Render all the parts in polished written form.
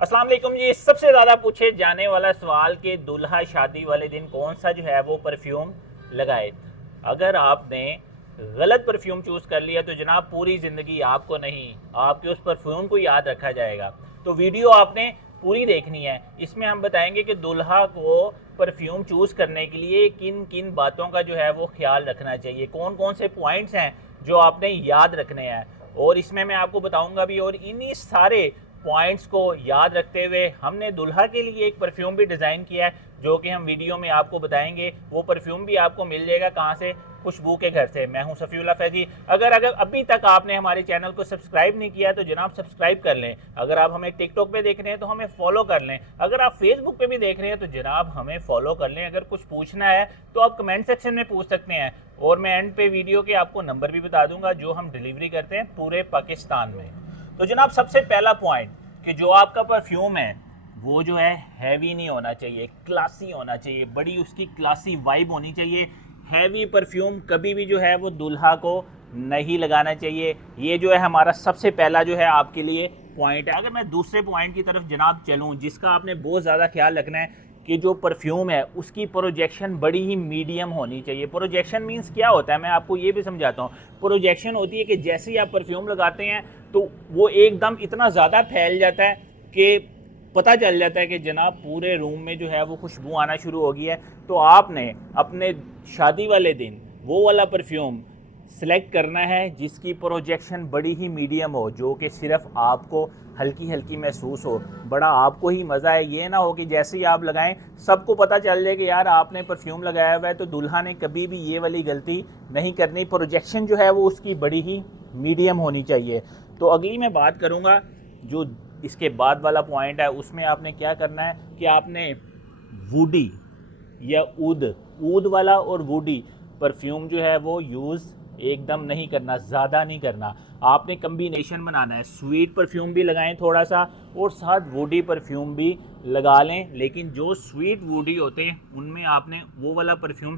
अस्सलाम वालेकुम जी। सबसे ज़्यादा पूछे जाने वाला सवाल कि दूल्हा शादी वाले दिन कौन सा जो है वो परफ्यूम लगाए। अगर आपने गलत परफ्यूम चूज़ कर लिया तो जनाब पूरी ज़िंदगी आपको नहीं, आपके उस परफ्यूम को याद रखा जाएगा। तो वीडियो आपने पूरी देखनी है। इसमें हम बताएंगे कि दूल्हा को परफ्यूम चूज़ करने के लिए किन किन बातों का जो है वो ख्याल रखना चाहिए, कौन कौन से पॉइंट्स हैं जो आपने याद रखने हैं, और इसमें मैं आपको बताऊंगा भी। और इन्हीं सारे पॉइंट्स को याद रखते हुए हमने दुल्हा के लिए एक परफ्यूम भी डिज़ाइन किया है जो कि हम वीडियो में आपको बताएंगे। वो परफ्यूम भी आपको मिल जाएगा कहाँ से? खुशबू के घर से। मैं हूं सफ़ीउल्लाह फैज़ी। अगर अगर अभी तक आपने हमारे चैनल को सब्सक्राइब नहीं किया तो जनाब सब्सक्राइब कर लें। अगर आप हमें टिकटॉक पे देख रहे हैं तो हमें फॉलो कर लें। अगर आप फेसबुक पे भी देख रहे हैं तो जनाब हमें फॉलो कर लें। अगर कुछ पूछना है तो आप कमेंट सेक्शन में पूछ सकते हैं, और मैं एंड पे वीडियो के आपको नंबर भी बता दूंगा जो हम डिलीवरी करते हैं पूरे पाकिस्तान में। तो जनाब सबसे पहला पॉइंट कि जो आपका परफ्यूम है वो जो है हैवी नहीं होना चाहिए, क्लासी होना चाहिए, बड़ी उसकी क्लासी वाइब होनी चाहिए। हैवी परफ्यूम कभी भी जो है वो दूल्हा को नहीं लगाना चाहिए। ये जो है हमारा सबसे पहला जो है आपके लिए पॉइंट है। अगर मैं दूसरे पॉइंट की तरफ जनाब चलूँ, जिसका आपने बहुत ज़्यादा ख्याल रखना है कि जो परफ्यूम है उसकी प्रोजेक्शन बड़ी ही मीडियम होनी चाहिए। प्रोजेक्शन मीन्स क्या होता है, मैं आपको ये भी समझाता हूँ। प्रोजेक्शन होती है कि जैसे ही आप परफ्यूम लगाते हैं तो वो एकदम इतना ज़्यादा फैल जाता है कि पता चल जाता है कि जनाब पूरे रूम में जो है वो खुशबू आना शुरू हो गई है। तो आपने अपने शादी वाले दिन वो वाला परफ्यूम सेलेक्ट करना है जिसकी प्रोजेक्शन बड़ी ही मीडियम हो, जो कि सिर्फ आपको हल्की हल्की महसूस हो, बड़ा आपको ही मज़ा है। ये ना हो कि जैसे ही आप लगाएं सबको पता चल जाए कि यार आपने परफ्यूम लगाया हुआ है। तो दूल्हा ने कभी भी ये वाली गलती नहीं करनी। प्रोजेक्शन जो है वो उसकी बड़ी ही मीडियम होनी चाहिए। तो अगली मैं बात करूँगा जो इसके बाद वाला पॉइंट है, उसमें आपने क्या करना है कि आपने वुडी या ऊद ऊद वाला और वुडी परफ्यूम जो है वो यूज़ एकदम नहीं करना, ज़्यादा नहीं करना। आपने कम्बिनेशन बनाना है, स्वीट परफ्यूम भी लगाएं थोड़ा सा और साथ वुडी परफ्यूम भी लगा लें। लेकिन जो स्वीट वुडी होते हैं उनमें आपने वो वाला परफ्यूम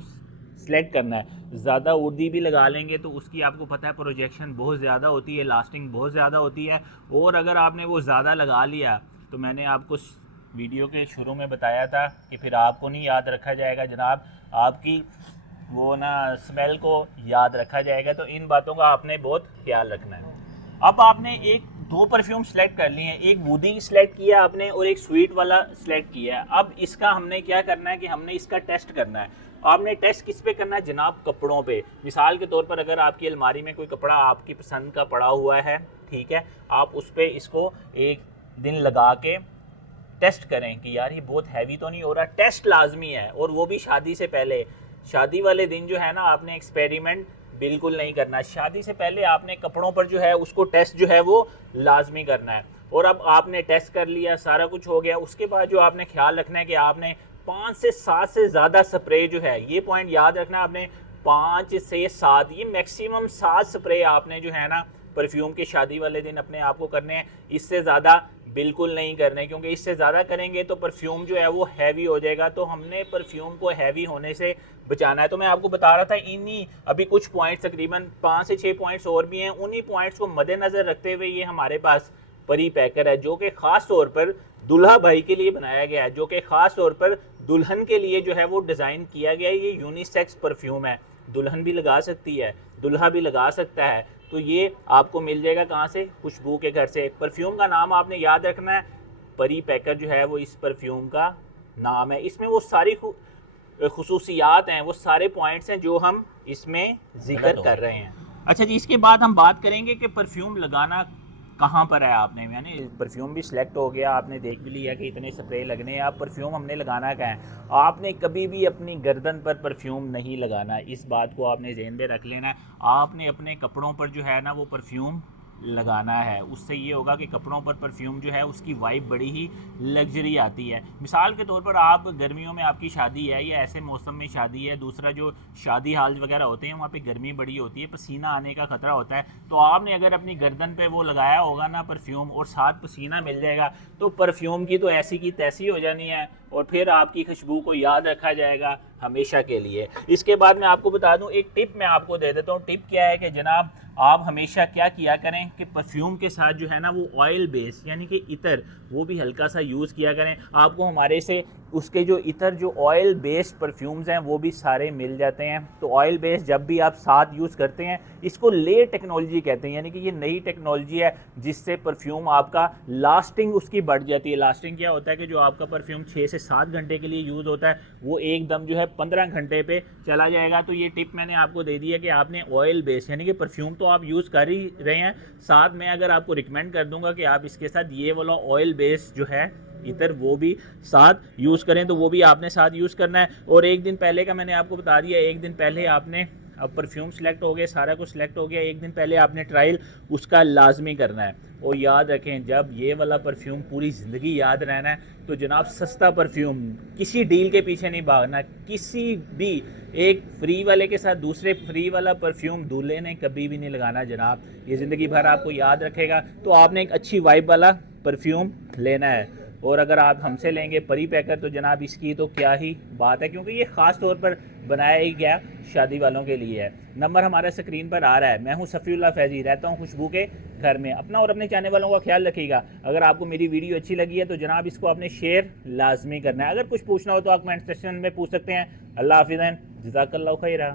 सेलेक्ट करना है। ज़्यादा उर्दी भी लगा लेंगे तो उसकी आपको पता है प्रोजेक्शन बहुत ज़्यादा होती है, लास्टिंग बहुत ज़्यादा होती है। और अगर आपने वो ज़्यादा लगा लिया तो मैंने आपको वीडियो के शुरू में बताया था कि फिर आपको नहीं याद रखा जाएगा जनाब, आपकी वो ना स्मेल को याद रखा जाएगा। तो इन बातों का आपने बहुत ख्याल रखना है। अब आपने एक दो परफ्यूम सेलेक्ट कर लिए हैं, एक वुडी सेलेक्ट किया आपने और एक स्वीट वाला सेलेक्ट किया है। अब इसका हमने क्या करना है कि हमने इसका टेस्ट करना है। आपने टेस्ट किस पे करना है जनाब? कपड़ों पे। मिसाल के तौर पर अगर आपकी अलमारी में कोई कपड़ा आपकी पसंद का पड़ा हुआ है, ठीक है, आप उस पर इसको एक दिन लगा के टेस्ट करें कि यार ये बहुत हैवी तो नहीं हो रहा। टेस्ट लाजमी है, और वो भी शादी से पहले। शादी वाले दिन जो है ना आपने एक्सपेरिमेंट बिल्कुल नहीं करना। शादी से पहले आपने कपड़ों पर जो है उसको टेस्ट जो है वो लाजमी करना है। और अब आपने टेस्ट कर लिया, सारा कुछ हो गया, उसके बाद जो आपने ख्याल रखना है कि आपने 5 से 7 से ज़्यादा स्प्रे जो है, ये पॉइंट याद रखना, आपने 5 से 7, ये मैक्सिमम 7 स्प्रे आपने जो है ना परफ्यूम के शादी वाले दिन अपने आप को करने हैं। इससे ज़्यादा बिल्कुल नहीं करने, क्योंकि इससे ज़्यादा करेंगे तो परफ्यूम जो है वो हैवी हो जाएगा। तो हमने परफ्यूम को हैवी होने से बचाना है। तो मैं आपको बता रहा था इन्हीं अभी कुछ पॉइंट्स, तकरीबन 5 से 6 पॉइंट्स और भी हैं। उन्हीं पॉइंट्स को मद्देनज़र रखते हुए ये हमारे पास परी पैकर है जो कि ख़ास तौर पर दुल्हा भाई के लिए बनाया गया है, जो कि ख़ास तौर पर दुल्हन के लिए जो है वो डिज़ाइन किया गया है। ये यूनिसेक्स परफ्यूम है, दुल्हन भी लगा सकती है, दुल्हा भी लगा सकता है। तो ये आपको मिल जाएगा कहाँ से? खुशबू के घर से। परफ्यूम का नाम आपने याद रखना है, परी पैकर जो है वो इस परफ्यूम का नाम है। इसमें वो सारी खुसूसियात हैं, वो सारे पॉइंट्स हैं जो हम इसमें जिक्र कर रहे हैं। अच्छा जी, इसके बाद हम बात करेंगे कि परफ्यूम लगाना कहाँ पर है। आपने यानी परफ्यूम भी सिलेक्ट हो गया, आपने देख भी लिया कि इतने स्प्रे लगने हैं। अब परफ्यूम हमने लगाना क्या है? आपने कभी भी अपनी गर्दन पर परफ्यूम नहीं लगाना, इस बात को आपने ज़हन में रख लेना है। आपने अपने कपड़ों पर जो है ना वो परफ्यूम लगाना है। उससे ये होगा कि कपड़ों पर परफ्यूम जो है उसकी वाइब बड़ी ही लग्जरी आती है। मिसाल के तौर पर आप गर्मियों में आपकी शादी है या ऐसे मौसम में शादी है, दूसरा जो शादी हाल वगैरह होते हैं वहाँ पे गर्मी बड़ी होती है, पसीना आने का ख़तरा होता है। तो आपने अगर अपनी गर्दन पे वो लगाया होगा ना परफ्यूम और साथ पसीना मिल जाएगा तो परफ्यूम की तो ऐसी की तैसी हो जानी है और फिर आपकी खुशबू को याद रखा जाएगा हमेशा के लिए। इसके बाद मैं आपको बता दूं, एक टिप मैं आपको दे देता हूं। टिप क्या है कि जनाब आप हमेशा क्या किया करें कि परफ्यूम के साथ जो है ना वो ऑयल बेस यानी कि इतर वो भी हल्का सा यूज़ किया करें। आपको हमारे से उसके जो इतर जो ऑयल बेस्ड परफ्यूम्स हैं वो भी सारे मिल जाते हैं। तो ऑयल बेस जब भी आप साथ यूज़ करते हैं, इसको ले टेक्नोलॉजी कहते हैं, यानी कि ये नई टेक्नोलॉजी है जिससे परफ्यूम आपका लास्टिंग उसकी बढ़ जाती है। लास्टिंग क्या होता है कि जो आपका परफ्यूम 6 से 7 घंटे के लिए यूज़ होता है वो एकदम जो है 15 घंटे पे चला जाएगा। तो ये टिप मैंने आपको दे दी है कि आपने ऑयल बेस यानी कि परफ्यूम तो आप यूज़ कर ही रहे हैं, साथ में अगर आपको रिकमेंड कर दूंगा कि आप इसके साथ ये वाला ऑयल बेस जो है इतर वो भी साथ यूज़ करें, तो वो भी आपने साथ यूज़ करना है। और एक दिन पहले का मैंने आपको बता दिया, एक दिन पहले आपने, अब परफ्यूम सेलेक्ट हो गए, सारा कुछ सेलेक्ट हो गया, एक दिन पहले आपने ट्रायल उसका लाजमी करना है। और याद रखें जब ये वाला परफ्यूम पूरी ज़िंदगी याद रहना है तो जनाब सस्ता परफ्यूम, किसी डील के पीछे नहीं भागना। किसी भी एक फ्री वाले के साथ दूसरे फ्री वाला परफ्यूम दूल्हे ने कभी भी नहीं लगाना जनाब, ये ज़िंदगी भर आपको याद रखेगा। तो आपने एक अच्छी वाइब वाला परफ्यूम लेना है। और अगर आप हमसे लेंगे परी पैकर तो जनाब इसकी तो क्या ही बात है, क्योंकि ये ख़ास तौर पर बनाया ही गया शादी वालों के लिए है। नंबर हमारा स्क्रीन पर आ रहा है। मैं हूं सफ़ीउल्लाह फैज़ी, रहता हूं खुशबू के घर में। अपना और अपने चाहने वालों का ख्याल रखिएगा। अगर आपको मेरी वीडियो अच्छी लगी है तो जनाब इसको आपने शेयर लाजमी करना है। अगर कुछ पूछना हो तो आप कमेंट सेक्शन में पूछ सकते हैं। अल्लाह हाफ़िज़, जज़ाकल्लाहु खैरा।